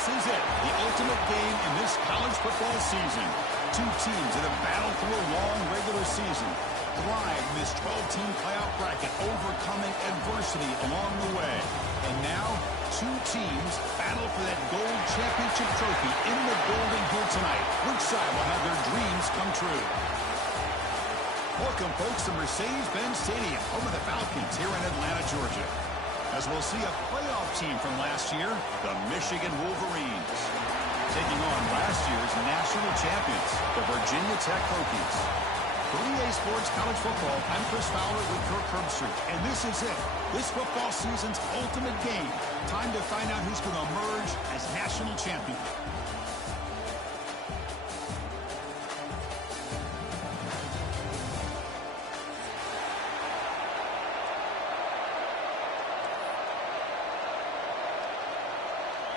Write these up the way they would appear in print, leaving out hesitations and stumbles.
This is it, the ultimate game in this college football season. Two teams that have battled through a long regular season, thrived in this 12-team playoff bracket, overcoming adversity along the way. And now, two teams battle for that gold championship trophy in the building here tonight. Which side will have their dreams come true? Welcome, folks, to Mercedes-Benz Stadium, home of the Falcons here in Atlanta, Georgia. As we'll see a playoff team from last year, the Michigan Wolverines, taking on last year's national champions, the Virginia Tech Hokies. For EA Sports College Football, I'm Chris Fowler with Kirk Herbstreit, and this is it. This football season's ultimate game. Time to find out who's going to emerge as national champion.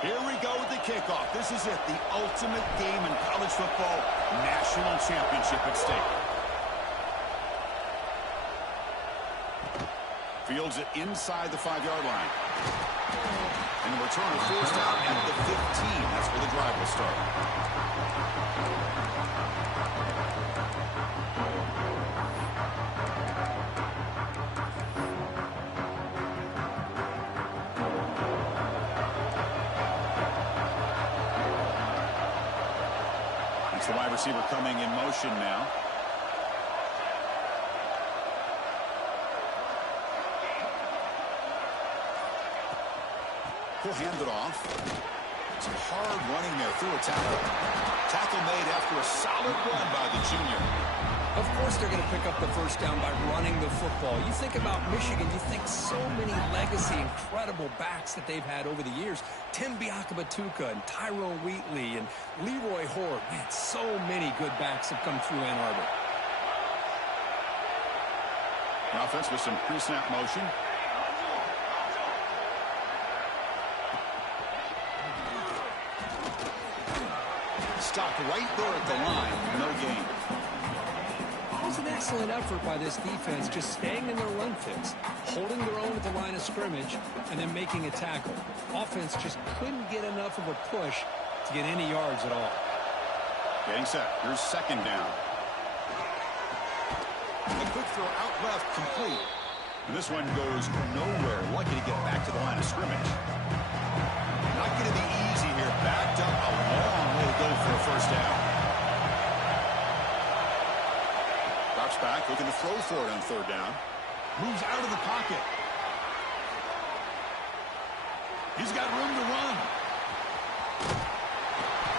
Here we go with the kickoff. This is it, the ultimate game in college football, national championship at stake. Fields it inside the 5-yard line. And the returner forced out at the 15. That's where the drive will start. It's the wide receiver coming in motion now. He'll hand it off. Some hard running there through a tackle. Tackle made after a solid run by the junior. Of course they're going to pick up the first down by running the football. You think about Michigan, you think so many legacy, incredible backs that they've had over the years. Tim Biakabatuka and Tyrone Wheatley and Leroy Horde. Man, so many good backs have come through Ann Arbor. The offense with some pre-snap motion. Stopped right there at the line. No gain. It was an excellent effort by this defense, just staying in their run fits, holding their own at the line of scrimmage, and then making a tackle. Offense just couldn't get enough of a push to get any yards at all. Getting set. Here's second down. A quick throw out left, complete. And this one goes nowhere. Lucky to get back to the line of scrimmage. Not going to be easy here. Backed up a long way to go for a first down. Drops back, looking to throw for it on third down. Moves out of the pocket. He's got room to run.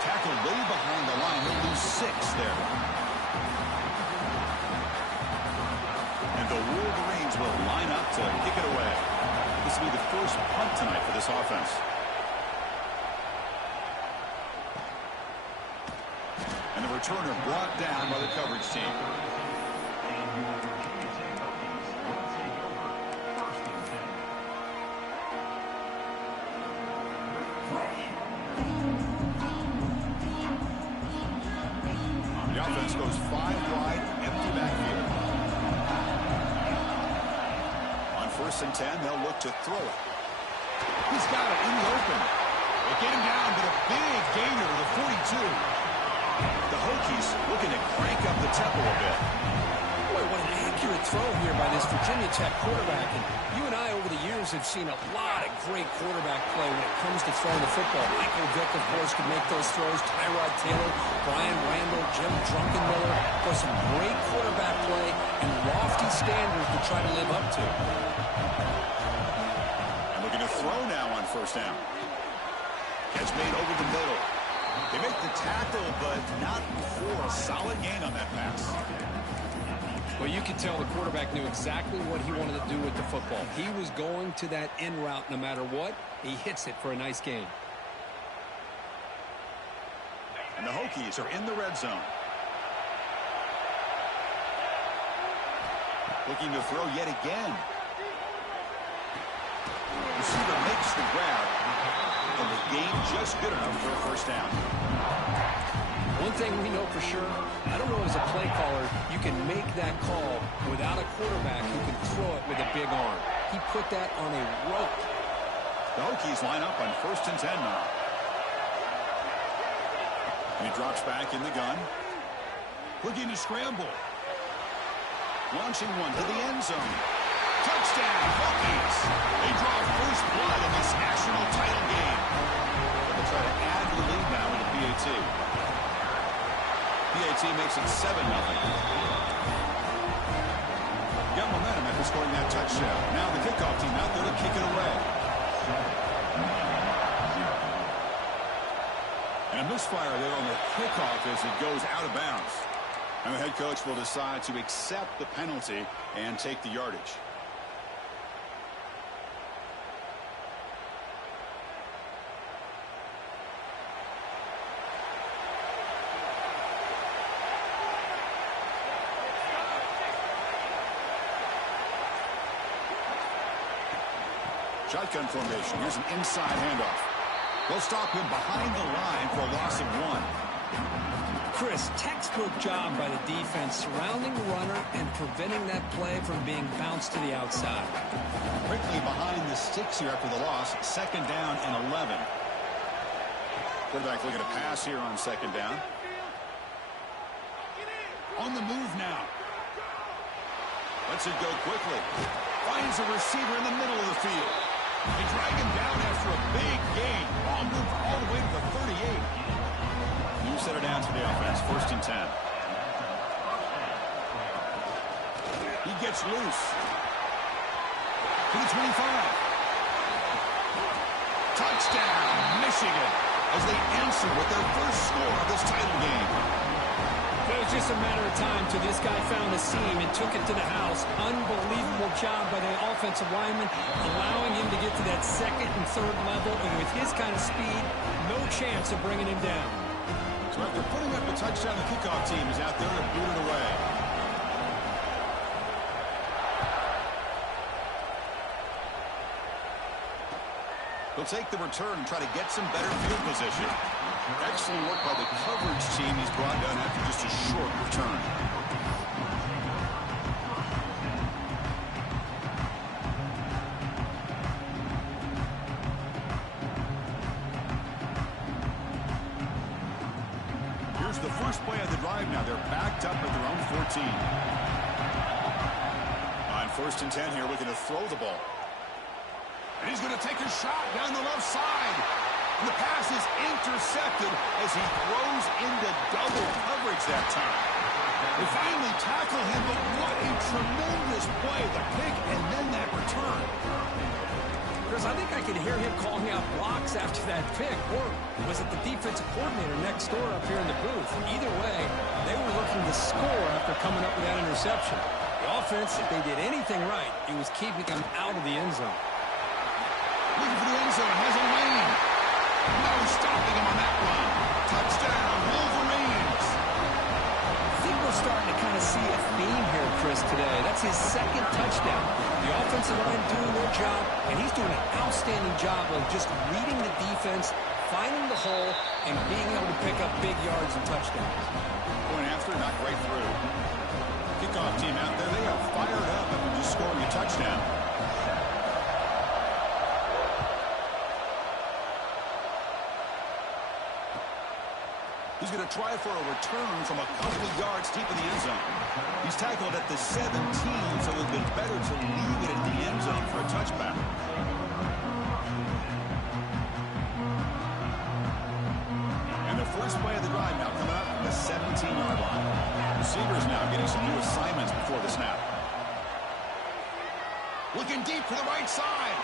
Tackle way behind the line. He'll lose 6 there. And the Wolverines will line up to kick it away. This will be the first punt tonight for this offense. And the returner brought down by the coverage team. The offense goes 5 wide, empty backfield. On 1st and 10, they'll look to throw it. He's got it in the open. They get him down, but a big gainer to the 42. The Hokies looking to crank up the tempo a bit. Boy, what an accurate throw here by this Virginia Tech quarterback. And you and I, over the years, have seen a lot of great quarterback play when it comes to throwing the football. Michael Vick, of course, could make those throws. Tyrod Taylor, Brian Randall, Jim Druckenmiller. Of course, some great quarterback play and lofty standards to try to live up to. And looking to throw now on first down. Catch made over the middle. They make the tackle, but not for a solid gain on that pass. Well, you could tell the quarterback knew exactly what he wanted to do with the football. He was going to that in route no matter what. He hits it for a nice gain. And the Hokies are in the red zone. Looking to throw yet again. Receiver makes the grab. And the gain just good enough for a first down. One thing we know for sure, I don't know as a play caller, you can make that call without a quarterback who can throw it with a big arm. He put that on a rope. The Hokies line up on 1st and 10 now. And he drops back in the gun. Looking to scramble. Launching one to the end zone. Touchdown, Hokies! They draw first blood in this national title game. They'll try to add to the lead now with the PAT. PAT makes it 7-0. Got momentum after scoring that touchdown. Now the kickoff team out there to kick it away. And a misfire there on the kickoff as it goes out of bounds. And the head coach will decide to accept the penalty and take the yardage. Shotgun formation. Here's an inside handoff. They'll stop him behind the line for a loss of 1. Chris, textbook job by the defense surrounding the runner and preventing that play from being bounced to the outside. Quickly behind the sticks here after the loss. 2nd down and 11. Quarterback looking to pass here on 2nd down. On the move now. Lets it go quickly. Finds a receiver in the middle of the field. They drag him down after a big gain. Ball moved all the way to the 38. You set it down to the offense. 1st and 10. He gets loose. To the 25. Touchdown, Michigan, as they answer with their first score of this title game. It was just a matter of time till this guy found a seam and took it to the house. Unbelievable job by the offensive lineman, allowing him to get to that 2nd and 3rd level. And with his kind of speed, no chance of bringing him down. So after putting up a touchdown, the kickoff team is out there to boot it away. He'll take the return and try to get some better field position. Excellent work by the coverage team he's brought down after just a short return. Here's the first play of the drive now. They're backed up at their own 14. On 1st and 10 here, looking to throw the ball. And he's going to take a shot down the left side. And the pass is intercepted as he throws into double coverage that time. They finally tackle him, but what a tremendous play. The pick and then that return. Chris, I think I could hear him calling out blocks after that pick. Or was it the defensive coordinator next door up here in the booth? Either way, they were looking to score after coming up with that interception. The offense, if they did anything right, it was keeping them out of the end zone. Looking for the end zone. Has a lane. No stopping him on that run. Touchdown, Wolverines. I think we're starting to kind of see a theme here, Chris, today. That's his 2nd touchdown. The offensive line doing their job, and he's doing an outstanding job of just reading the defense, finding the hole, and being able to pick up big yards and touchdowns. Going after, not right through. Kickoff team out there, they are fired up after just scoring a touchdown. He's going to try for a return from a couple of yards deep in the end zone. He's tackled at the 17, so it would have been better to leave it at the end zone for a touchback. And the first play of the drive now coming up from the 17-yard line. Receivers now getting some new assignments before the snap. Looking deep to the right side.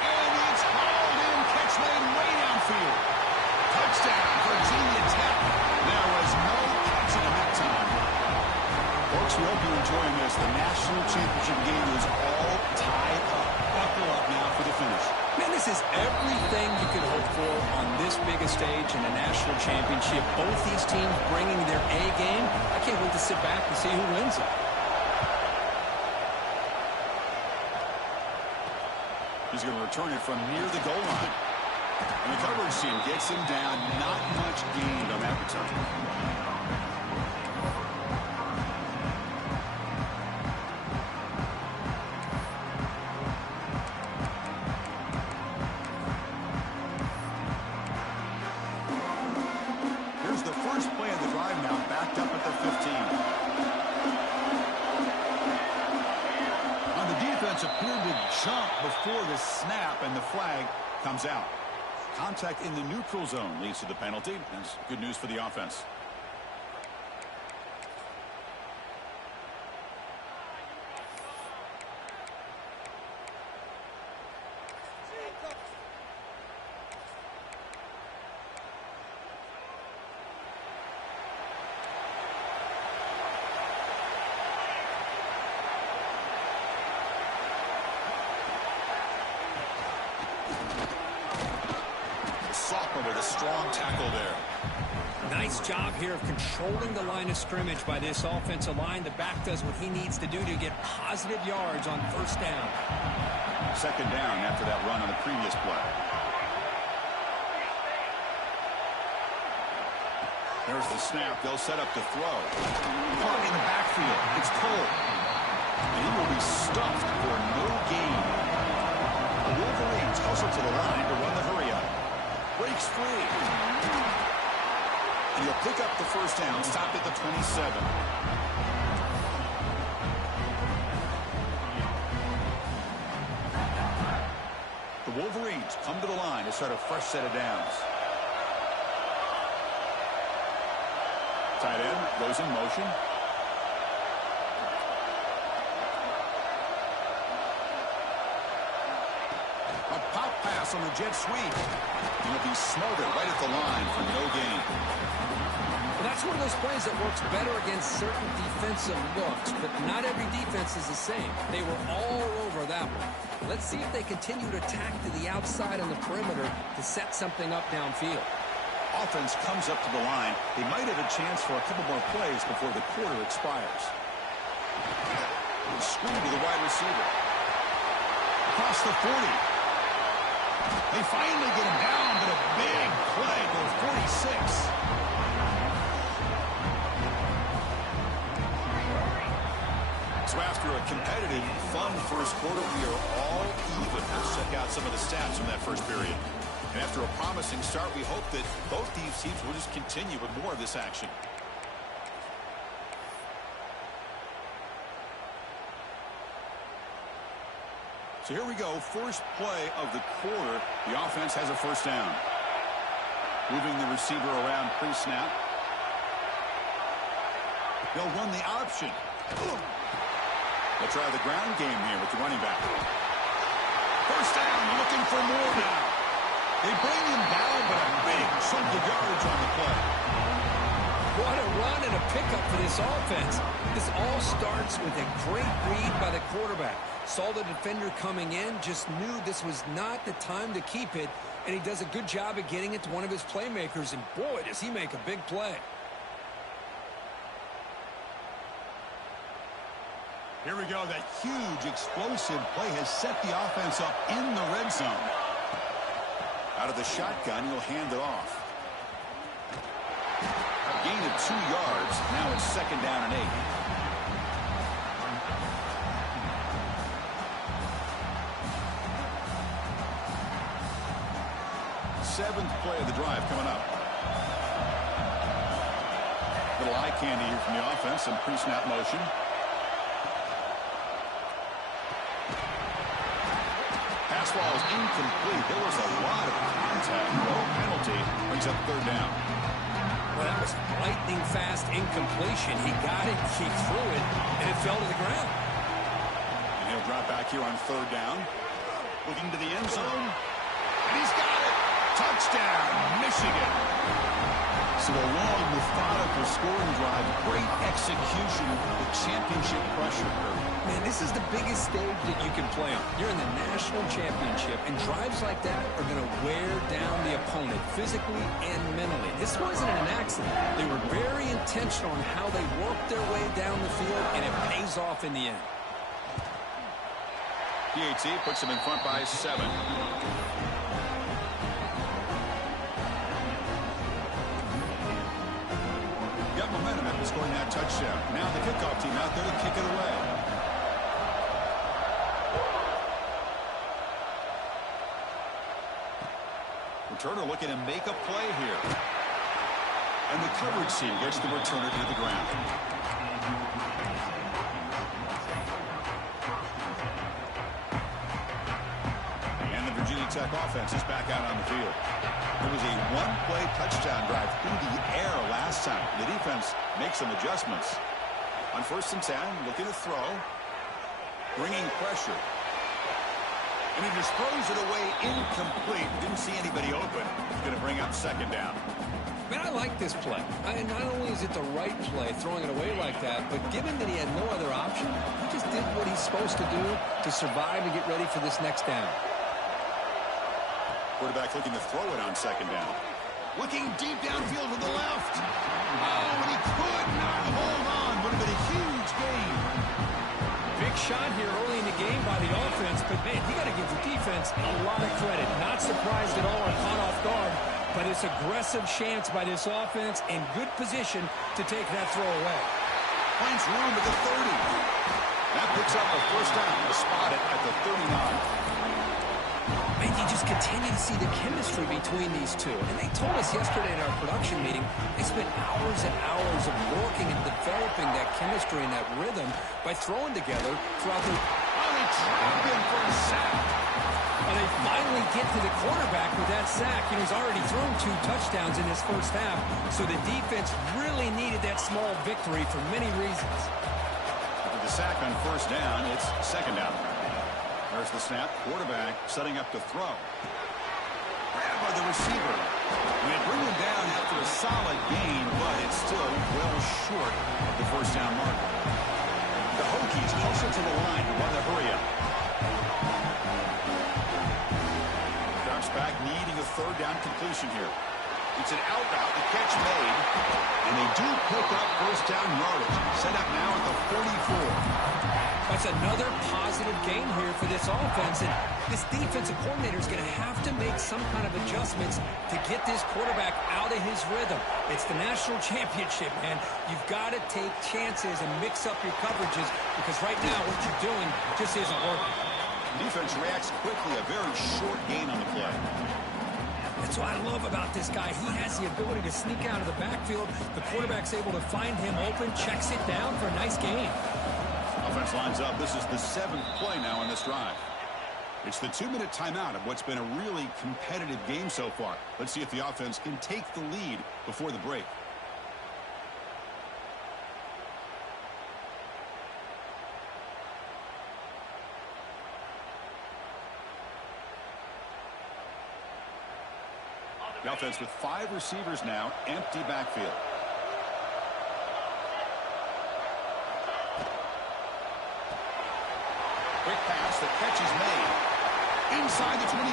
And it's hauled in, catch made way downfield. Touchdown, Virginia Tech. There was no catching him that time. Folks, we hope you're enjoying this. The national championship game is all tied up. Buckle up now for the finish. Man, this is everything you could hope for on this big a stage in a national championship. Both these teams bringing their A game. I can't wait to sit back and see who wins it. He's going to return it from near the goal line. And the coverage team gets him down. Not much gained on that return. defense appeared to jump before the snap, and the flag comes out. Contact in the neutral zone leads to the penalty. That's good news for the offense. With a strong tackle there. Nice job here of controlling the line of scrimmage by this offensive line. The back does what he needs to do to get positive yards on first down. Second down after that run on the previous play. There's the snap. They'll set up the throw. Caught in the backfield. It's Cole. And he will be stuffed for no gain. The Wolverines hustle to the line to run the hurry-up. Breaks free. And he'll pick up the first down, stopped at the 27. The Wolverines come to the line to start a fresh set of downs. Tight end goes in motion. A pop pass on the jet sweep. He'll be smothered right at the line for no gain. Well, that's one of those plays that works better against certain defensive looks, but not every defense is the same. They were all over that one. Let's see if they continue to attack to the outside on the perimeter to set something up downfield. Offense comes up to the line. They might have a chance for a couple more plays before the quarter expires. Screen to the wide receiver. Across the 40. They finally get him down, but a big play for 46. So after a competitive, fun first quarter, we are all even. Let's check out some of the stats from that first period. And after a promising start, we hope that both these teams will just continue with more of this action. So here we go, first play of the quarter. The offense has a first down. Moving the receiver around pre-snap. They'll run the option. They'll try the ground game here with the running back. First down, looking for more now. They bring him down, but a big chunk of yardage on the play. What a run and a pickup for this offense. This all starts with a great read by the quarterback. Saw the defender coming in, just knew this was not the time to keep it, and he does a good job of getting it to one of his playmakers, and boy, does he make a big play. Here we go. That huge, explosive play has set the offense up in the red zone. Out of the shotgun, he'll hand it off. A gain of 2 yards. Now it's second down and 8. Seventh play of the drive coming up. Little eye candy here from the offense. Some pre-snap motion. Pass ball is incomplete. There was a lot of contact. No penalty. Brings up third down. Well, that was lightning fast incompletion. He got it, he threw it, and it fell to the ground. And he'll drop back here on third down. Looking to the end zone. And he's got it. Touchdown, Michigan. So a long, methodical scoring drive. Great execution with championship pressure. Man, this is the biggest stage that you can play on. You're in the national championship, and drives like that are going to wear down the opponent physically and mentally. This wasn't an accident. They were very intentional on how they worked their way down the field, and it pays off in the end. PAT puts them in front by 7. Got momentum after scoring that touchdown. Now the kickoff team out there to kick it away. Returner looking to make a play here. And the coverage team gets the returner to the ground. Tech offense is back out on the field. It was a one-play touchdown drive through the air last time. The defense makes some adjustments. On 1st and 10, looking to throw. Bringing pressure. And he just throws it away incomplete. Didn't see anybody open. He's going to bring up 2nd down. Man, I like this play. Not only is it the right play, throwing it away like that, but given that he had no other option, he just did what he's supposed to do to survive and get ready for this next down. Quarterback looking to throw it on 2nd down. Looking deep downfield to the left. Oh, and he could not hold on. Would have been a huge gain. Big shot here early in the game by the offense, but, man, you got to give the defense a lot of credit. Not surprised at all or caught off guard, but it's aggressive chance by this offense in good position to take that throw away. Finds room at the 30. That picks up a 1st down. A spot it at the 39. Man, you just continue to see the chemistry between these two. And they told us yesterday in our production meeting, they spent hours and hours of working and developing that chemistry and that rhythm by throwing together throughout the... Oh, they trap him for a sack. And they finally get to the quarterback with that sack. He's already thrown 2 touchdowns in this 1st half, so the defense really needed that small victory for many reasons. After the sack on 1st down, it's 2nd down. There's the snap. Quarterback setting up to throw. Grabbed by the receiver. And they bring him down after a solid gain, but it's still well short of the 1st down mark. The Hokies hustle to the line to run the hurry up. Drops back, needing a 3rd down completion here. It's an out route. The catch made. And they do pick up 1st down yardage. Set up now at the 44. That's another positive game here for this offense, and this defensive coordinator is going to have to make some kind of adjustments to get this quarterback out of his rhythm. It's the national championship, man. You've got to take chances and mix up your coverages because right now what you're doing just isn't working. Defense reacts quickly, a very short gain on the play. That's what I love about this guy. He has the ability to sneak out of the backfield. The quarterback's able to find him open, checks it down for a nice gain. Offense lines up. This is the 7th play now on this drive. It's the 2-minute timeout of what's been a really competitive game so far. Let's see if the offense can take the lead before the break. The offense with 5 receivers now, empty backfield. Quick pass, the catch is made. Inside the 25.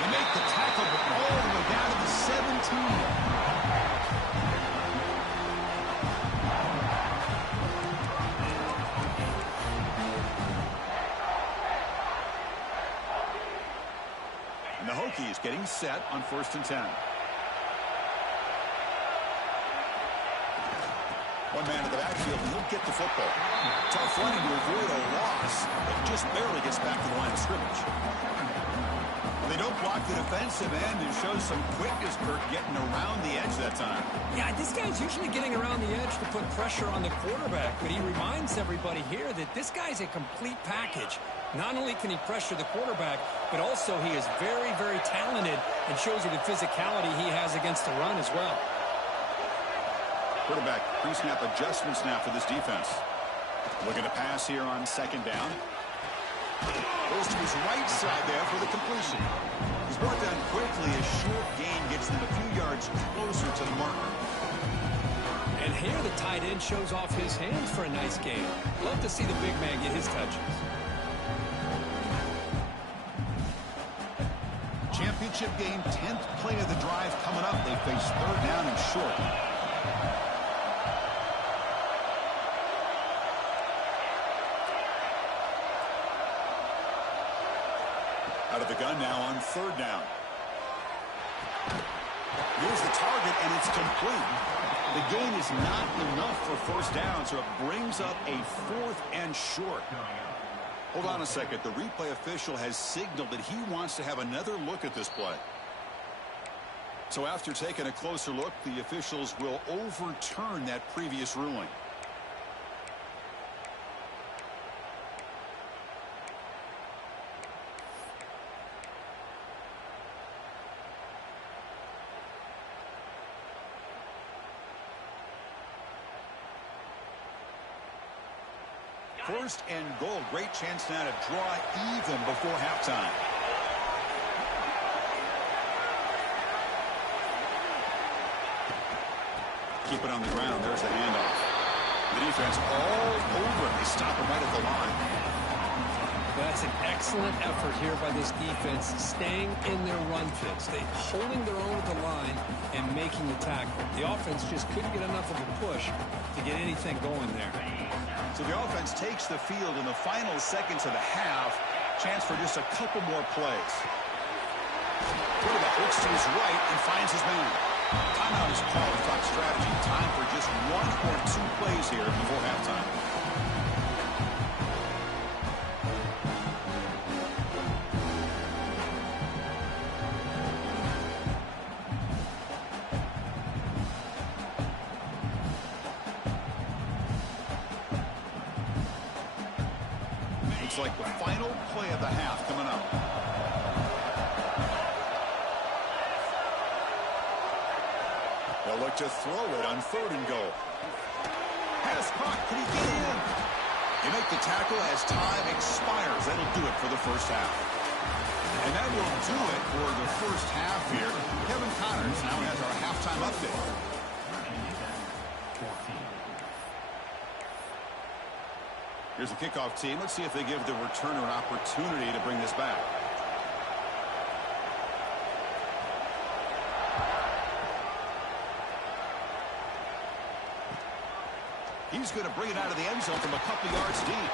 They make the tackle, but all the way down to the 17. And the Hokies getting set on 1st and 10. One man in the backfield, and he'll get the football. Tough running to avoid a loss, but just barely gets back to the line of scrimmage. They don't block the defensive end and show some quickness, Kirk, getting around the edge that time. Yeah, this guy's usually getting around the edge to put pressure on the quarterback, but he reminds everybody here that this guy's a complete package. Not only can he pressure the quarterback, but also he is very, very talented and shows you the physicality he has against the run as well. Quarterback pre-snap adjustments now for this defense. Looking to pass here on 2nd down. Goes to his right side there for the completion. He's brought down quickly. A short gain gets them a few yards closer to the marker. And here the tight end shows off his hands for a nice gain. Love to see the big man get his touches. Championship game, 10th play of the drive coming up. They face 3rd down and short. Out of the gun now on 3rd down. Here's the target, and it's complete. The gain is not enough for 1st down, so it brings up a 4th and short. Hold on a second. The replay official has signaled that he wants to have another look at this play. So after taking a closer look, the officials will overturn that previous ruling. First and goal. Great chance now to draw even before halftime. Keep it on the ground. There's the handoff. The defense all over it. They stop him right at the line. That's an excellent effort here by this defense, staying in their run fits. They holding their own at the line and making the tackle. The offense just couldn't get enough of a push to get anything going there. So the offense takes the field in the final seconds of the half. Chance for just a couple more plays. Quarterback looks to his right and finds his man. Timeout is called. Clock strategy. Time for just 1 or 2 plays here before halftime. Looks like the final play of the half coming up. They'll look to throw it on 3rd and goal. Pass caught. Can he get in? You make the tackle as time expires. That'll do it for the first half. And that will do it for the first half here. Kevin Connors now has our halftime update. Here's the kickoff team. Let's see if they give the returner an opportunity to bring this back. He's going to bring it out of the end zone from a couple yards deep.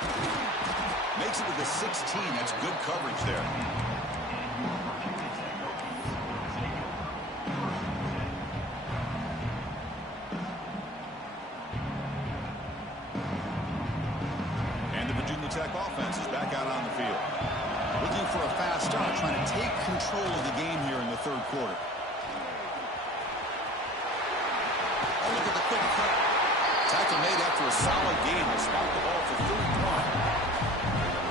Makes it to the 16. That's good coverage there. And the Virginia Tech offense is back out on the field. Looking for a fast start, trying to take control of the game here in the 3rd quarter. Oh, look at the quick cut. Tackle made after a solid gain. They spot the ball for 31.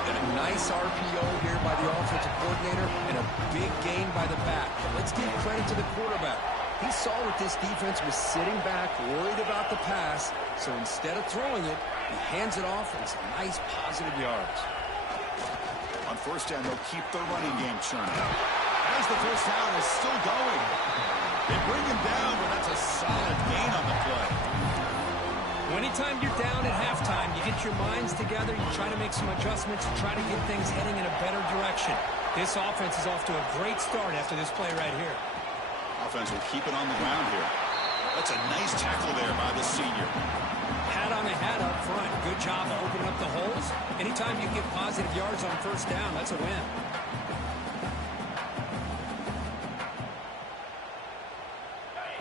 And a nice RPO here by the offensive coordinator and a big gain by the back. But let's give credit to the quarterback. He saw what this defense was sitting back, worried about the pass. So instead of throwing it, he hands it off and some nice positive yards. On first down, they'll keep their running game churning. As the first down is still going. They bring him down, but that's a solid gain on the play. Anytime you're down at halftime, you get your minds together, you try to make some adjustments, and try to get things heading in a better direction. This offense is off to a great start after this play right here. Offense will keep it on the ground here. That's a nice tackle there by the senior. Hat on the hat up front. Good job of opening up the holes. Anytime you get positive yards on first down, that's a win.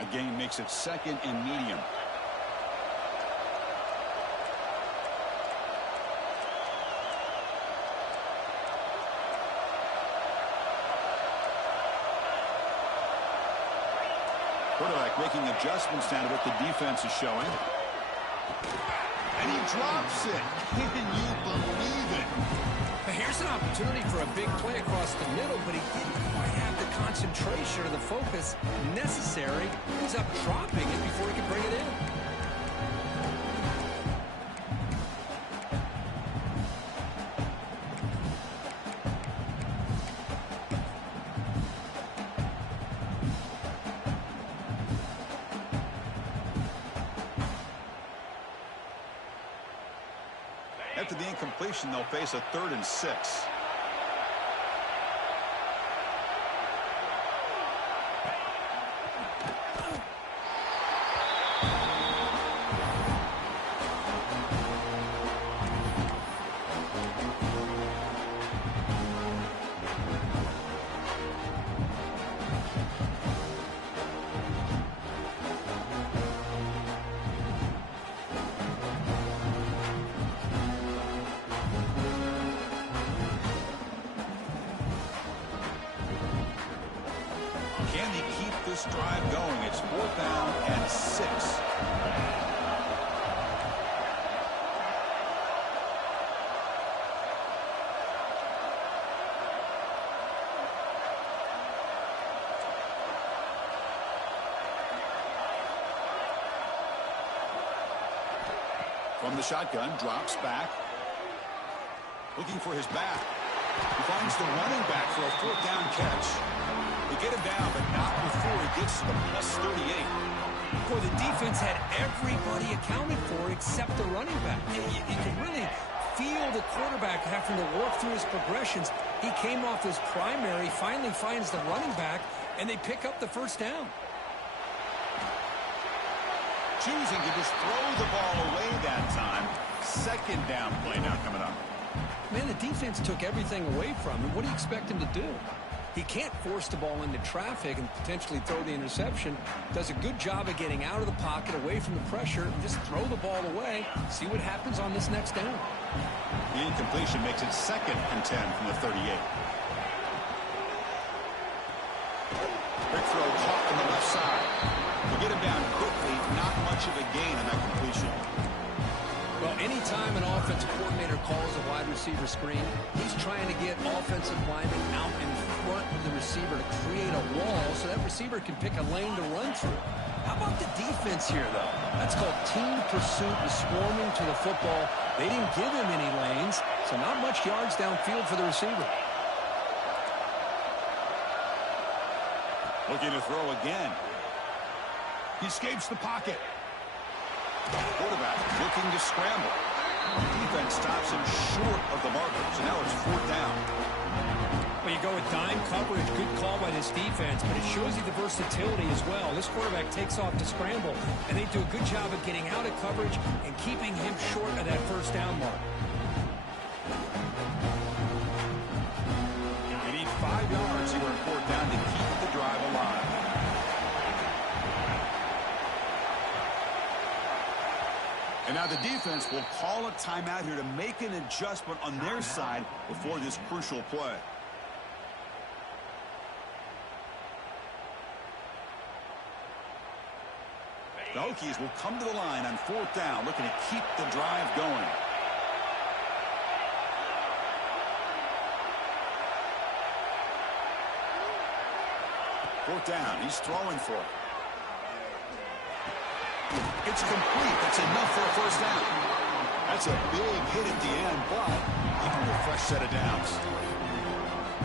A gain makes it 2nd and medium. Quarterback making adjustments down to what the defense is showing. And he drops it. Can you believe it? Here's an opportunity for a big play across the middle, but he didn't quite have the concentration or the focus necessary. He ends up dropping it before he could bring it in. After the incompletion, they'll face a 3rd and 6. Can they keep this drive going? It's 4th down and 6. From the shotgun, drops back. Looking for his back. He finds the running back for a fourth down catch. They get him down, but not before he gets to the plus 38. Boy, the defense had everybody accounted for except the running back. You can really feel the quarterback having to work through his progressions. He came off his primary, finally finds the running back, and they pick up the first down. Choosing to just throw the ball away that time. Second down play now coming up. Man, the defense took everything away from him. What do you expect him to do? He can't force the ball into traffic and potentially throw the interception. Does a good job of getting out of the pocket, away from the pressure, and just throw the ball away. See what happens on this next down. The incompletion makes it 2nd and 10 from the 38. Quick throw caught on the left side. To get him down quickly, not much of a gain on that completion. Well, anytime an offensive coordinator calls a wide receiver screen, he's trying to get offensive linemen out in front of the receiver to create a wall so that receiver can pick a lane to run through. How about the defense here, though? That's called team pursuit and swarming to the football. They didn't give him any lanes, so not much yards downfield for the receiver. Looking to throw again. He escapes the pocket. Quarterback looking to scramble. Defense stops him short of the marker, so now it's 4th down. Well, you go with dime coverage. Good call by this defense, but it shows you the versatility as well. This quarterback takes off to scramble, and they do a good job of getting out of coverage and keeping him short of that first down mark. They need 5 yards here on 4th down to keep the drive alive. And now the defense will call a timeout here to make an adjustment on their side before this crucial play. The Hokies will come to the line on 4th down, looking to keep the drive going. Fourth down, he's throwing for it. It's complete. That's enough for a first down. That's a big hit at the end, but even with a fresh set of downs.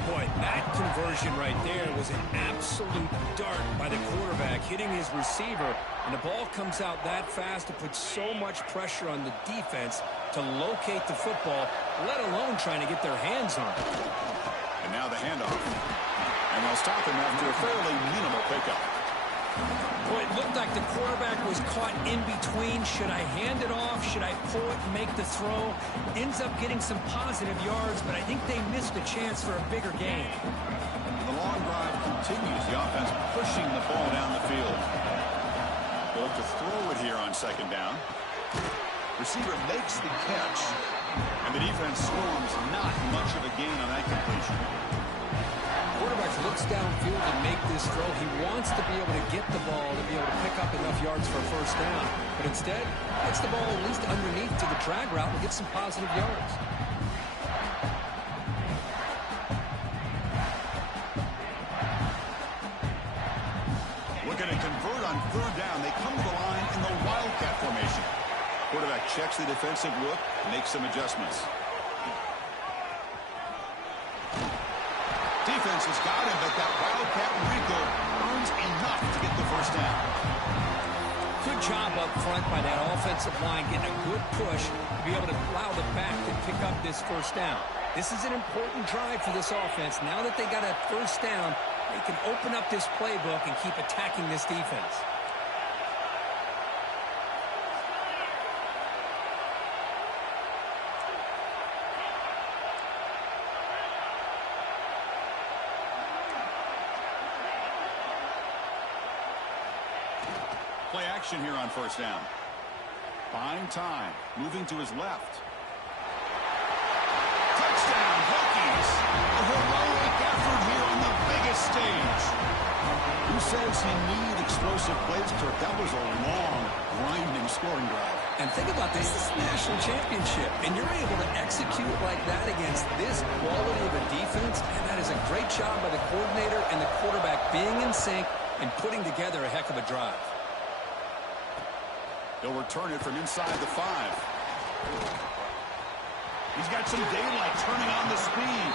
Boy, that conversion right there was an absolute dart by the quarterback, hitting his receiver, and the ball comes out that fast to put so much pressure on the defense to locate the football, let alone trying to get their hands on it. And now the handoff. And they'll stop him after a fairly minimal pickup. Boy, it looked like the quarterback was caught in between. Should I hand it off? Should I pull it and make the throw? Ends up getting some positive yards, but I think they missed a chance for a bigger gain. The long drive continues. The offense pushing the ball down the field. They look to throw it here on 2nd down. Receiver makes the catch, and the defense swarms. Not much of a gain on that completion. Quarterback looks downfield to make this throw. He wants to be able to get the ball to be able to pick up enough yards for a first down. But instead, gets the ball at least underneath to the drag route and gets some positive yards. Looking to convert on 3rd down. They come to the line in the Wildcat formation. Quarterback checks the defensive look, makes some adjustments. Defense has got him, but that Wildcat Rico earns enough to get the first down. Good job up front by that offensive line, getting a good push to be able to allow the back to pick up this first down. This is an important drive for this offense. Now that they got a first down, they can open up this playbook and keep attacking this defense. Play action here on 1st down. Buying time. Moving to his left. Touchdown, Hokies. A heroic effort here on the biggest stage. Who says you need explosive plays, Kirk? That was a long, grinding scoring drive. And think about this. This is a national championship, and you're able to execute like that against this quality of a defense, and that is a great job by the coordinator and the quarterback being in sync and putting together a heck of a drive. They'll return it from inside the 5. He's got some daylight turning on the speed.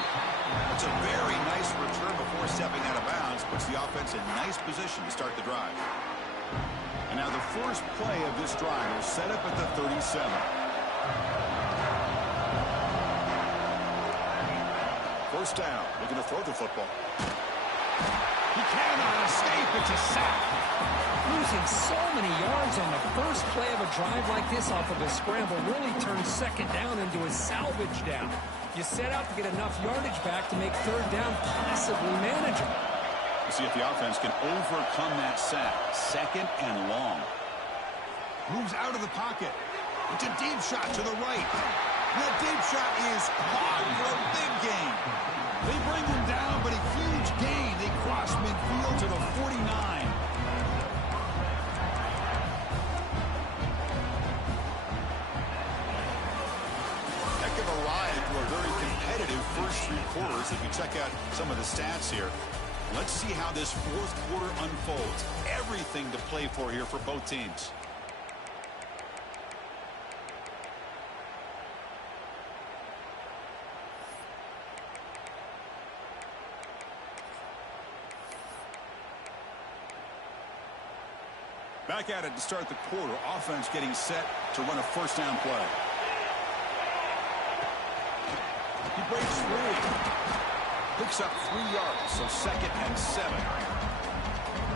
That's a very nice return before stepping out of bounds. Puts the offense in nice position to start the drive. And now the first play of this drive is set up at the 37. First down, looking to throw the football. He cannot escape. It's a sack. Losing so many yards on the first play of a drive like this off of a scramble really turns second down into a salvage down. You set out to get enough yardage back to make third down possibly manageable. We'll see if the offense can overcome that sack. Second and long. Moves out of the pocket. It's a deep shot to the right. That deep shot is caught for a big gain. They bring him down, but a huge gain. They cross midfield to the 49. Heck of a ride to a very competitive first three quarters. If you check out some of the stats here, let's see how this fourth quarter unfolds. Everything to play for here for both teams. Back at it to start the quarter. Offense getting set to run a first down play. He breaks free. Picks up 3 yards, so second and 7.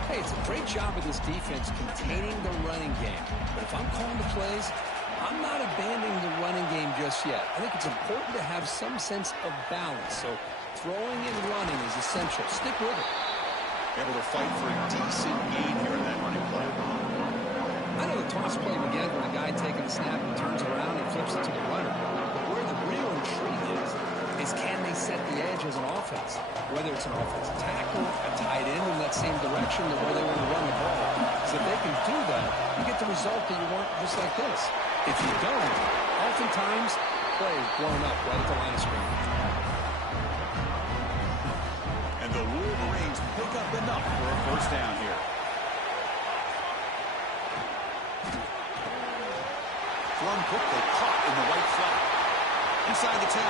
Hey, it's a great job of this defense containing the running game. But if I'm calling the plays, I'm not abandoning the running game just yet. I think it's important to have some sense of balance. So throwing and running is essential. Stick with it. Able to fight for a decent gain here in that running play. I know the toss play begins when a guy taking the snap and turns around and flips it to the runner. But where the real intrigue is can they set the edge as an offense? Whether it's an offensive tackle, a tight end in that same direction to where they want to run the ball. So if they can do that, you get the result that you want just like this. If you don't, oftentimes, play is blown up right at the line of scrimmage. And the Wolverines pick up enough for a first down here. Thrown quickly, caught in the right flat. Inside the 10.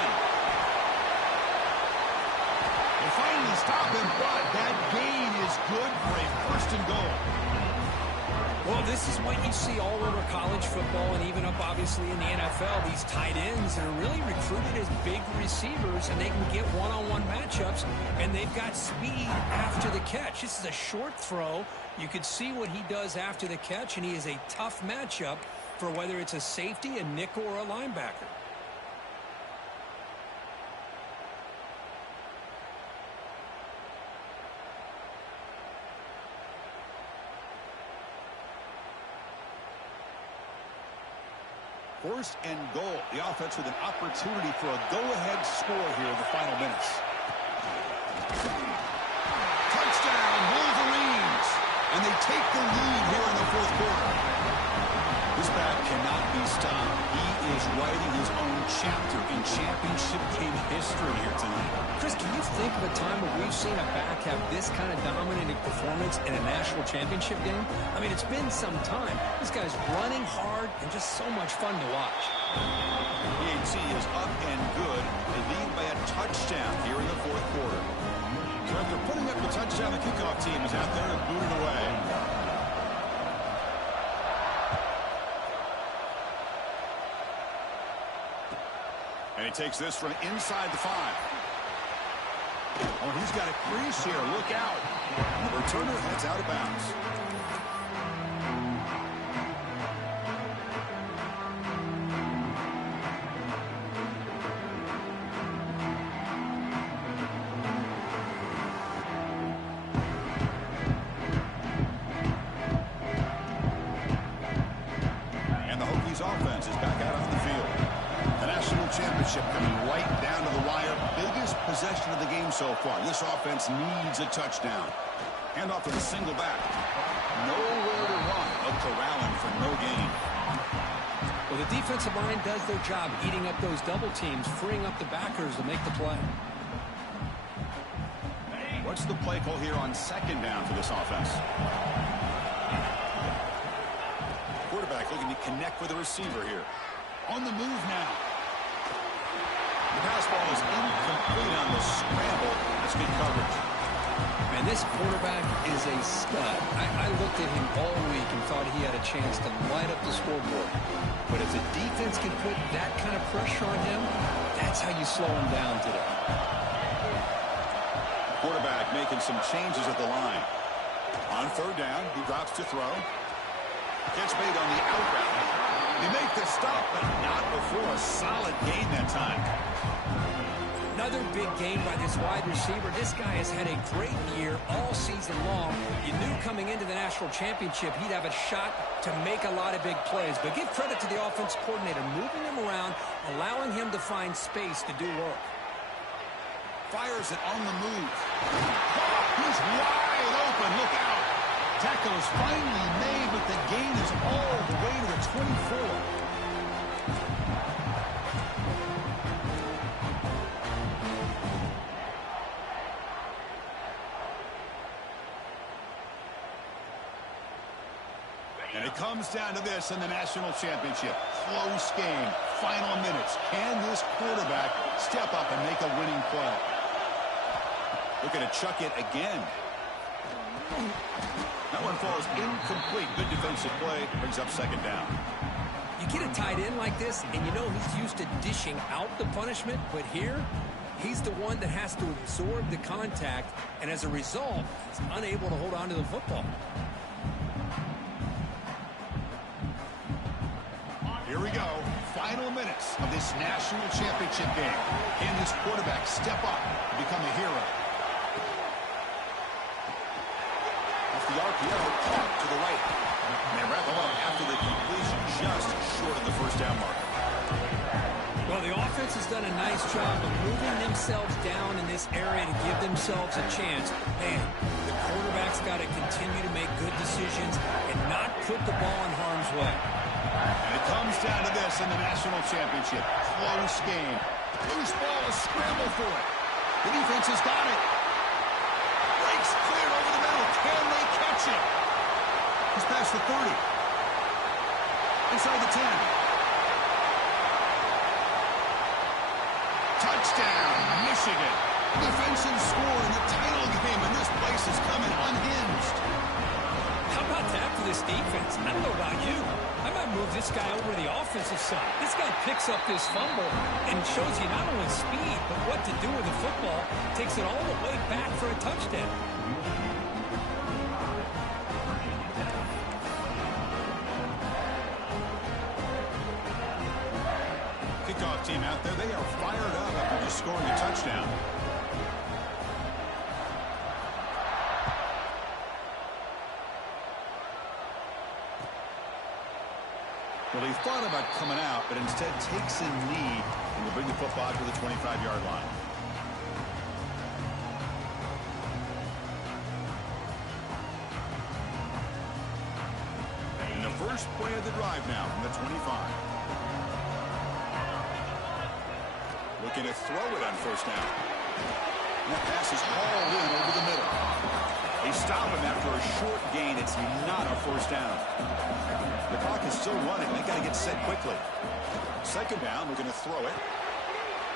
They finally stop him, but that gain is good for a first and goal. Well, this is what you see all over college football and even up, obviously, in the NFL. These tight ends are really recruited as big receivers, and they can get one-on-one matchups, and they've got speed after the catch. This is a short throw. You could see what he does after the catch, and he is a tough matchup for whether it's a safety, a nickel, or a linebacker. First and goal. The offense with an opportunity for a go-ahead score here in the final minutes. Touchdown, Wolverines! And they take the lead here in the fourth quarter. This back cannot be stopped. He is writing his own chapter in championship game history here tonight. Chris, can you think of a time where we've seen a back have this kind of dominating performance in a national championship game? I mean, it's been some time. This guy's running hard and just so much fun to watch. PHC is up and good. They lead by a touchdown here in the fourth quarter. So after putting up the touchdown, the kickoff team is out there to boot it away. And he takes this from inside the 5. Oh, he's got a crease here. Look out. The returner heads out of bounds. And the Hokies offense is back out on the field. The national championship coming right down to the wire. Biggest possession of the game so far. This offense needs a touchdown. Hand off to the single back. Nowhere to run. A corralling for no gain. Well, the defensive line does their job eating up those double teams, freeing up the backers to make the play. What's the play call here on second down for this offense? Quarterback looking to connect with the receiver here. On the move now. pass ball is incomplete on the scramble. That's good coverage. And this quarterback is a stud. I looked at him all week and thought he had a chance to light up the scoreboard. But if the defense can put that kind of pressure on him, that's how you slow him down today. Quarterback making some changes at the line. On third down, he drops to throw. Gets made on the out route. They make the stop, but not before a solid gain that time. Another big game by this wide receiver. This guy has had a great year all season long. You knew coming into the national championship he'd have a shot to make a lot of big plays. But give credit to the offense coordinator, moving him around, allowing him to find space to do work. Fires it on the move. He's wide open. Look out. Tackle is finally made, but the gain is all the way to the 24. And it comes down to this in the national championship. Close game. Final minutes. Can this quarterback step up and make a winning play? Looking to chuck it again. That one falls incomplete. Good defensive play. Brings up second down. You get a tight end like this, and you know he's used to dishing out the punishment. But here, he's the one that has to absorb the contact. And as a result, he's unable to hold on to the football. Here we go. Final minutes of this national championship game. Can this quarterback step up and become a hero? Off the RPO, caught to the right. And they wrap him up after the completion, just short of the first down mark. Well, the offense has done a nice job of moving themselves down in this area to give themselves a chance. Man, the quarterback's got to continue to make good decisions and not put the ball in harm's way. And it comes down to this in the national championship. Close game. Loose ball, a scramble for it. The defense has got it. Breaks cleared over the middle. Can they catch it? He's past the 30. Inside the 10. Touchdown, Michigan. Defensive score in the title game, and this place is coming unhinged. How about that for this defense? I don't know about you. I might move this guy over to the offensive side. This guy picks up this fumble and shows you not only speed, but what to do with the football. Takes it all the way back for a touchdown. Kickoff team out there, they are fired up after just scoring a touchdown. Well, he thought about coming out, but instead takes a knee and will bring the football to the 25-yard line. And the first play of the drive now from the 25. Looking to throw it on first down. And that pass is hauled in over the middle. They stop him after a short gain. It's not a first down. The clock is still running. They got to get set quickly. Second down, we're going to throw it.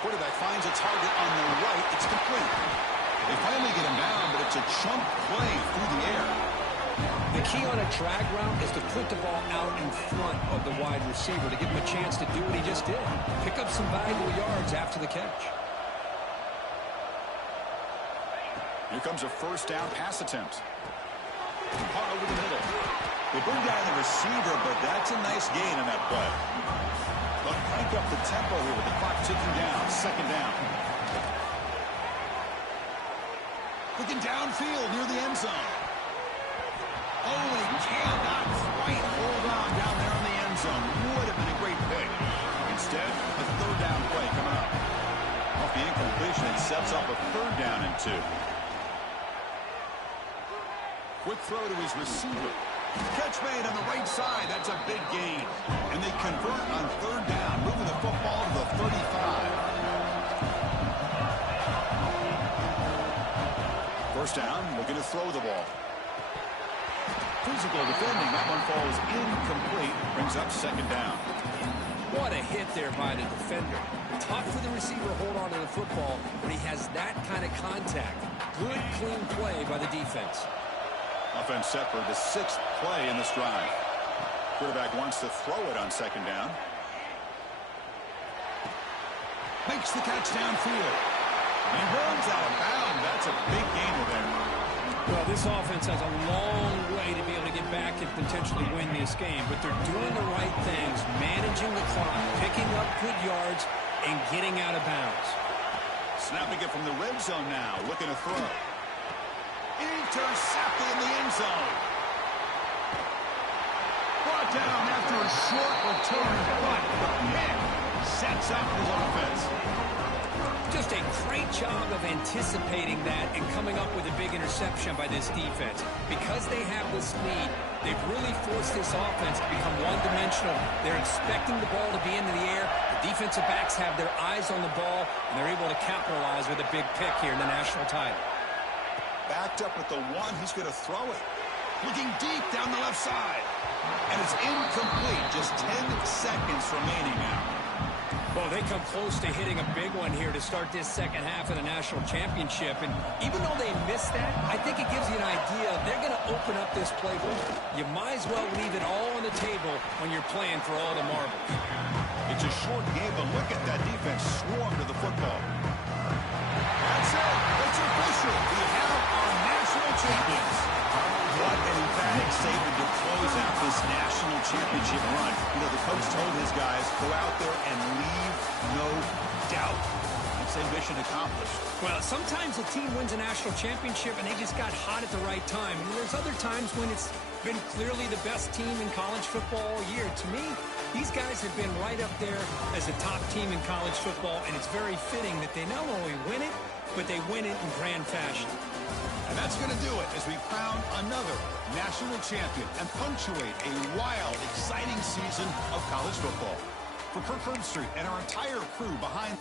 Quarterback finds a target on the right. It's complete. They finally get him down, but it's a chunk play through the air. The key on a drag route is to put the ball out in front of the wide receiver to give him a chance to do what he just did. Pick up some valuable yards after the catch. Here comes a first down pass attempt. Caught over the middle. They bring down the receiver, but that's a nice gain on that play. They'll crank up the tempo here with the clock ticking down. Second down. Looking downfield near the end zone. Oh, they cannot quite hold on down there in the end zone. Would have been a great pick. Instead, a third down play coming up. Off the incompletion, it sets up a third down and 2. Quick throw to his receiver. Catch made on the right side. That's a big gain. And they convert on third down, moving the football to the 35. First down, looking to throw the ball. Physical defending. That one falls incomplete. Brings up second down. What a hit there by the defender. Tough for the receiver to hold on to the football when he has that kind of contact. Good, clean play by the defense. Offense set for the 6th play in this drive. Quarterback wants to throw it on 2nd down. Makes the catch downfield. He runs out of bounds. That's a big gainer there. Well, this offense has a long way to be able to get back and potentially win this game, but they're doing the right things, managing the clock, picking up good yards, and getting out of bounds. Snapping it from the red zone now, looking to throw. Intercepted in the end zone. Brought down after a short return, but the pick sets up his offense. Just a great job of anticipating that and coming up with a big interception by this defense. Because they have this lead, they've really forced this offense to become one-dimensional. They're expecting the ball to be into the air. The defensive backs have their eyes on the ball, and they're able to capitalize with a big pick here in the national title. Backed up with the 1, he's going to throw it. Looking deep down the left side. And it's incomplete. Just 10 seconds remaining now. Well, they come close to hitting a big one here to start this second half of the national championship. And even though they missed that, I think it gives you an idea. They're going to open up this playbook. You might as well leave it all on the table when you're playing for all the marbles. It's a short game, but look at that defense swarm to the football. That's it. It's official. We have our national champions. What an emphatic statement to close out this national championship run. You know, the coach told his guys, go out there and leave no doubt. I'd say mission accomplished. Well, sometimes a team wins a national championship and they just got hot at the right time. And there's other times when it's been clearly the best team in college football all year. To me, these guys have been right up there as a top team in college football, and it's very fitting that they not only win it, but they win it in grand fashion. And that's going to do it as we crown another national champion and punctuate a wild, exciting season of college football. For Kirk Herbstreit and our entire crew behind